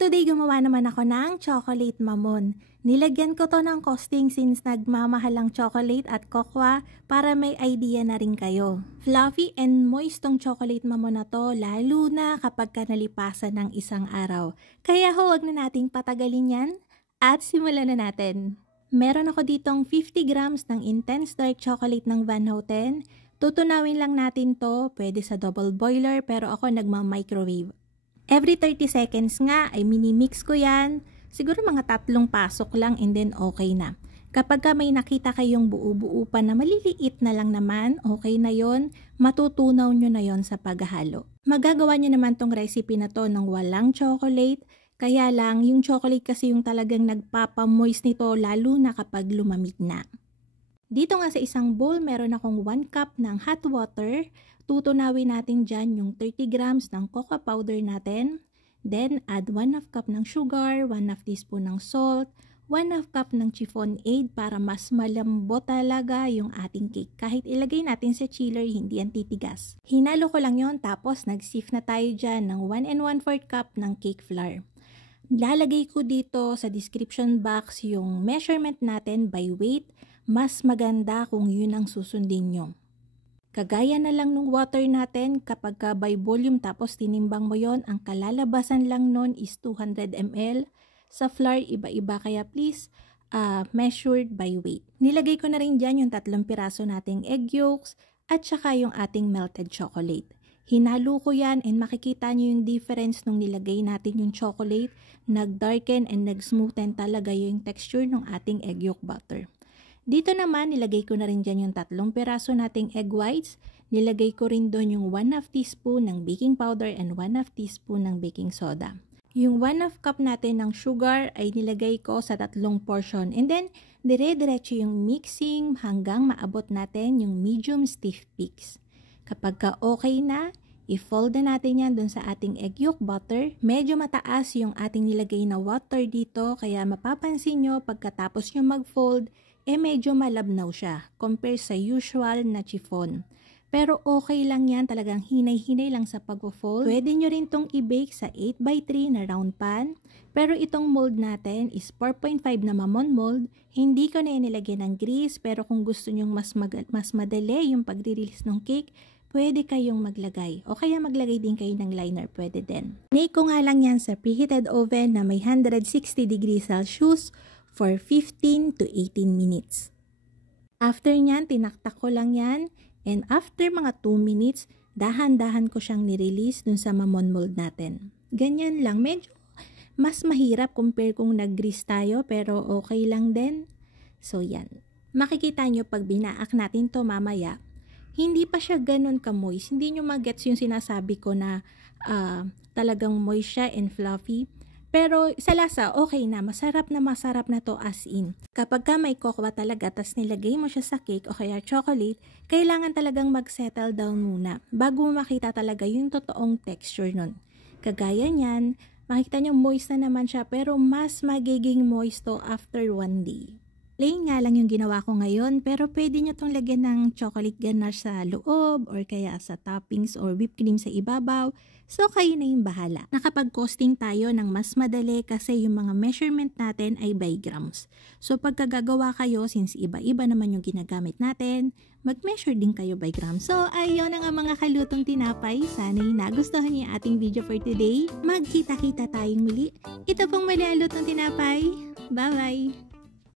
Today, gumawa naman ako ng chocolate mamon. Nilagyan ko to ng costing since nagmamahal ang chocolate at cocoa para may idea na rin kayo. Fluffy and moist tong chocolate mamon na to, lalo na kapag ka nalipasan ng isang araw. Kaya huwag na nating patagalin yan at simulan na natin. Meron ako ditong 50 grams ng intense dark chocolate ng Van Houten. Tutunawin lang natin to, pwede sa double boiler pero ako nagma-microwave. Every 30 seconds nga ay mini-mix ko yan. Siguro mga 3 pasok lang and then okay na. Kapag ka may nakita kayong buo-buo pa na maliliit na lang naman, okay na yon. Matutunaw nyo na yon sa paghahalo. Magagawa nyo naman tong recipe na to ng walang chocolate. Kaya lang, yung chocolate kasi yung talagang nagpapamoist nito lalo na kapag lumamig na. Dito nga sa isang bowl, meron akong 1 cup ng hot water. Tutunawin natin dyan yung 30 grams ng cocoa powder natin. Then, add 1/2 cup ng sugar, 1/2 teaspoon ng salt, 1/2 cup ng chiffon aid para mas malambot talaga yung ating cake. Kahit ilagay natin sa chiller, hindi yan titigas. Hinalo ko lang yon tapos nag-sift na tayo dyan ng 1 1/4 cup ng cake flour. Lalagay ko dito sa description box yung measurement natin by weight. Mas maganda kung yun ang susundin nyo. Kagaya na lang nung water natin, kapag ka by volume tapos tinimbang mo yon, ang kalalabasan lang nun is 200 ml. Sa flour, iba-iba kaya please measured by weight. Nilagay ko na rin dyan yung 3 piraso nating egg yolks at saka yung ating melted chocolate. Hinalo ko yan and makikita nyo yung difference nung nilagay natin yung chocolate. Nag-darken and nag-smoothen talaga yung texture ng ating egg yolk butter. Dito naman, nilagay ko na rin dyan yung 3 piraso nating egg whites. Nilagay ko rin doon yung 1/2 teaspoon ng baking powder and 1/2 teaspoon ng baking soda. Yung 1/2 cup natin ng sugar ay nilagay ko sa 3 portion. And then, dire-diretso yung mixing hanggang maabot natin yung medium stiff peaks. Kapag ka okay na, i-fold na natin yan dun sa ating egg yolk butter. Medyo mataas yung ating nilagay na water dito, kaya mapapansin nyo pagkatapos nyo mag-fold, medyo malabnaw siya compare sa usual na chiffon. Pero okay lang yan, talagang hinay-hinay lang sa pag-fold. Pwede nyo rin tong i-bake sa 8x3 na round pan. Pero itong mold natin is 4.5 na mamon mold. Hindi ko na inilagyan ng grease, pero kung gusto nyong mas madali yung pagre-release ng cake, pwede kayong maglagay. O kaya maglagay din kayo ng liner, pwede din. Bake ko nga lang yan sa preheated oven na may 160 degrees Celsius for 15 to 18 minutes. After nyan, tinaktak ko lang yan. And after mga 2 minutes, dahan-dahan ko siyang nirelease dun sa mamon mold natin. Ganyan lang. Medyo mas mahirap compare kung nag-grease tayo, pero okay lang din. So yan. Makikita nyo pag binaak natin to mamaya, hindi pa siya ganun ka-moist. Hindi nyo magets yung sinasabi ko na talagang moist siya and fluffy. Pero sa lasa, okay na. Masarap na to as in. Kapag ka may cocoa talaga, tas nilagay mo siya sa cake o kaya chocolate, kailangan talagang mag-settle down muna bago mo makita talaga yung totoong texture nun. Kagaya niyan, makikita nyo moist na naman siya pero mas magiging moist to after 1 day. Plain nga lang yung ginawa ko ngayon, pero pwede nyo tong lagyan ng chocolate ganache sa loob or kaya sa toppings or whipped cream sa ibabaw. So kayo na yung bahala. Nakapag-costing tayo ng mas madali kasi yung mga measurement natin ay by grams. So pagkagagawa kayo, since iba-iba naman yung ginagamit natin, mag-measure din kayo by grams. So ayun na nga mga kalutong tinapay. Sana'y nagustuhan niyo yung ating video for today. Magkita-kita tayong muli. Ito pong mali ang lutong tinapay. Bye-bye!